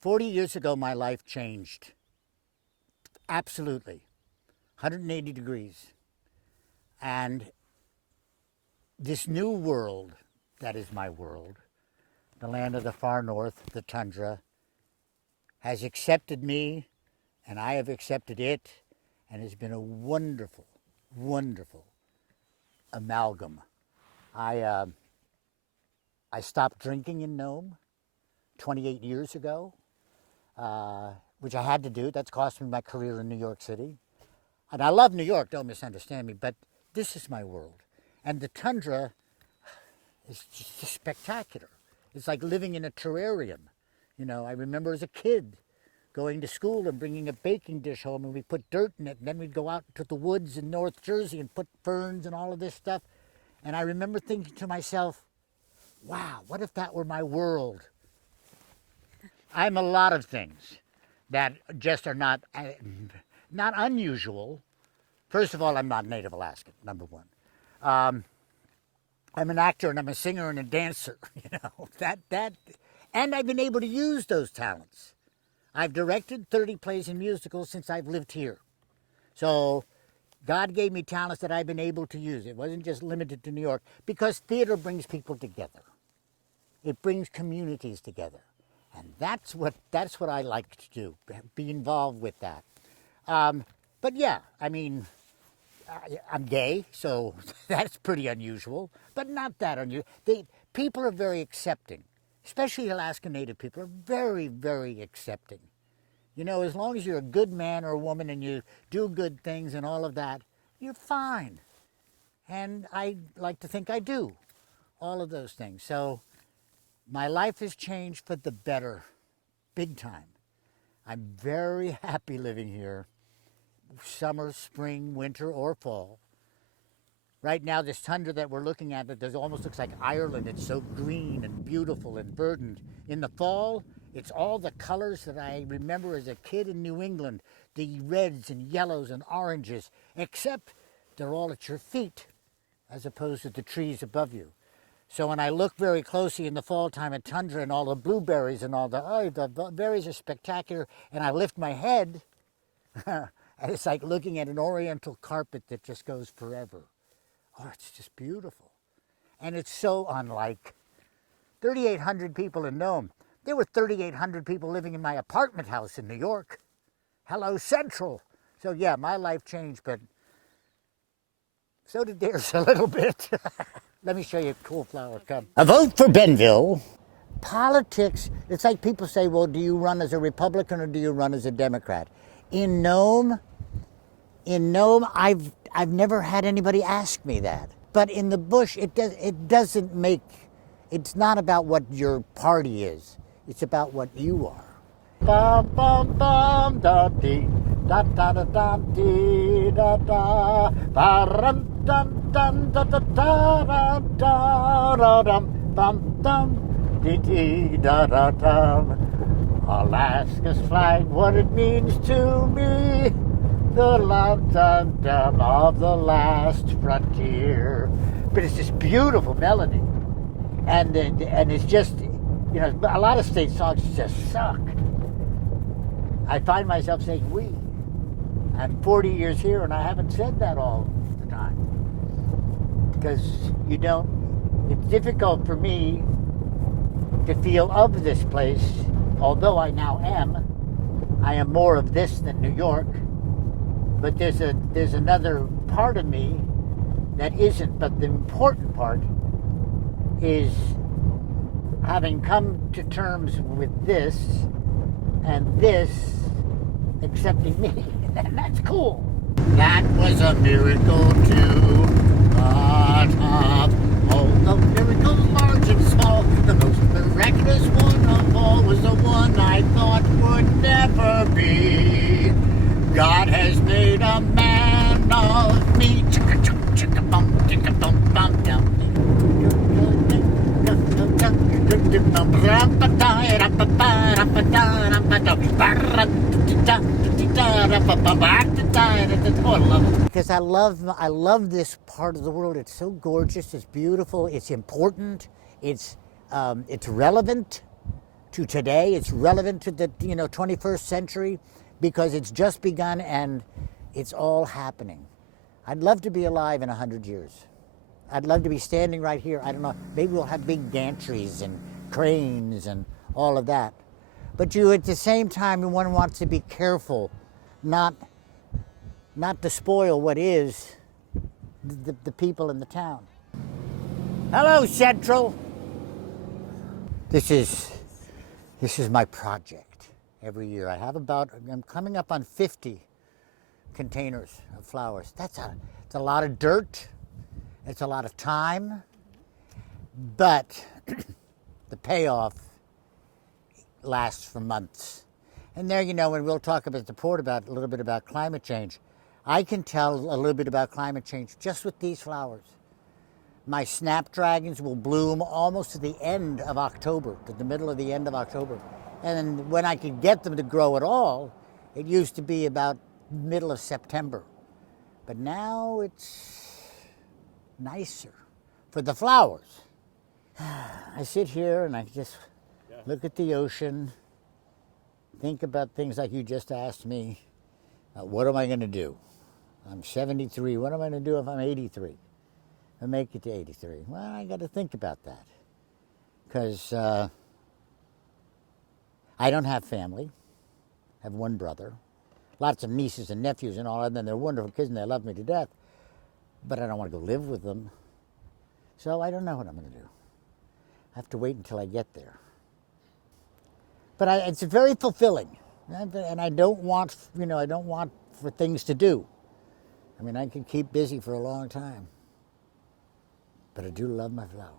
40 years ago, my life changed. Absolutely. 180 degrees. And this new world that is my world, the land of the far north, the tundra, has accepted me, and I have accepted it, and it's been a wonderful, wonderful amalgam. I stopped drinking in Nome 28 years ago, which I had to do. That's cost me my career in New York City. And I love New York, don't misunderstand me, but this is my world. And the tundra is just spectacular. It's like living in a terrarium. You know, I remember as a kid going to school and bringing a baking dish home, and we put dirt in it, and then we'd go out to the woods in North Jersey and put ferns and all of this stuff. And I remember thinking to myself, wow, what if that were my world? I'm a lot of things that just are not unusual. First of all, I'm not Native Alaskan, number one. I'm an actor and I'm a singer and a dancer, you know, and I've been able to use those talents. I've directed 30 plays and musicals since I've lived here. So God gave me talents that I've been able to use. It wasn't just limited to New York, because theater brings people together. It brings communities together. And that's what I like to do, be involved with that. But yeah, I mean, I'm gay, so that's pretty unusual, but not that unusual. People are very accepting, especially Alaska Native people are very, very accepting. You know, as long as you're a good man or a woman and you do good things and all of that, you're fine. And I like to think I do all of those things. So my life has changed for the better, big time. I'm very happy living here. Summer, spring, winter, or fall. Right now, this tundra that we're looking at, it almost looks like Ireland. It's so green and beautiful and verdant. In the fall, it's all the colors that I remember as a kid in New England, the reds and yellows and oranges, except they're all at your feet as opposed to the trees above you. So when I look very closely in the fall time at tundra and all the blueberries and all the berries are spectacular, and I lift my head, and it's like looking at an oriental carpet that just goes forever. Oh, it's just beautiful. And it's so unlike 3,800 people in Nome. There were 3,800 people living in my apartment house in New York. Hello, Central. So yeah, my life changed, but so did theirs a little bit. Let me show you a cool flower. Come. A vote for Beneville. Politics, it's like people say, well, do you run as a Republican or do you run as a Democrat? In Nome, I've never had anybody ask me that. But in the bush, it's not about what your party is. It's about what you are. Bum bum bum da dee da da da da dee da da ba rum dum dum da da da da da dum bum dum dee dee da da dum. Alaska's flag, what it means to me, the love dum-dum of the last frontier. But it's this beautiful melody, and it's just, you know, a lot of state songs just suck. I find myself saying we. I'm 40 years here, and I haven't said that all the time, because it's difficult for me to feel of this place. Although I now am, I am more of this than New York. But there's another part of me that isn't. But the important part is having come to terms with this and this accepting me. And that's cool. That was a miracle too. But all the miracles large and small, the most miraculous one of all was the one I thought would never be. God has made a man of me. Chicka chuck, chicka bum, chicka bum bum dum. Because I love this part of the world. It's so gorgeous. It's beautiful. It's important. It's relevant to today. It's relevant to the 21st century because it's just begun and it's all happening. I'd love to be alive in 100 years. I'd love to be standing right here. I don't know, maybe we'll have big gantries and cranes and all of that. But at the same time, one wants to be careful not to spoil what is the people in the town. Hello, Central. This is my project every year. I'm coming up on 50 containers of flowers. It's a lot of dirt. It's a lot of time, but the payoff lasts for months. And there, when we'll talk about the report a little bit about climate change, I can tell a little bit about climate change just with these flowers. My snapdragons will bloom almost to the end of October, to the middle of the end of October. And when I could get them to grow at all, it used to be about middle of September. But now it's nicer for the flowers. I sit here and I just look at the ocean, think about things like you just asked me. What am I going to do? I'm 73. What am I going to do if I'm 83? I make it to 83. Well, I got to think about that because I don't have family. I have one brother, lots of nieces and nephews and all of them. They're wonderful kids and they love me to death, but I don't want to go live with them. So I don't know what I'm going to do. I have to wait until I get there. But it's very fulfilling, and I don't want for things to do. I mean, I can keep busy for a long time, but I do love my flowers.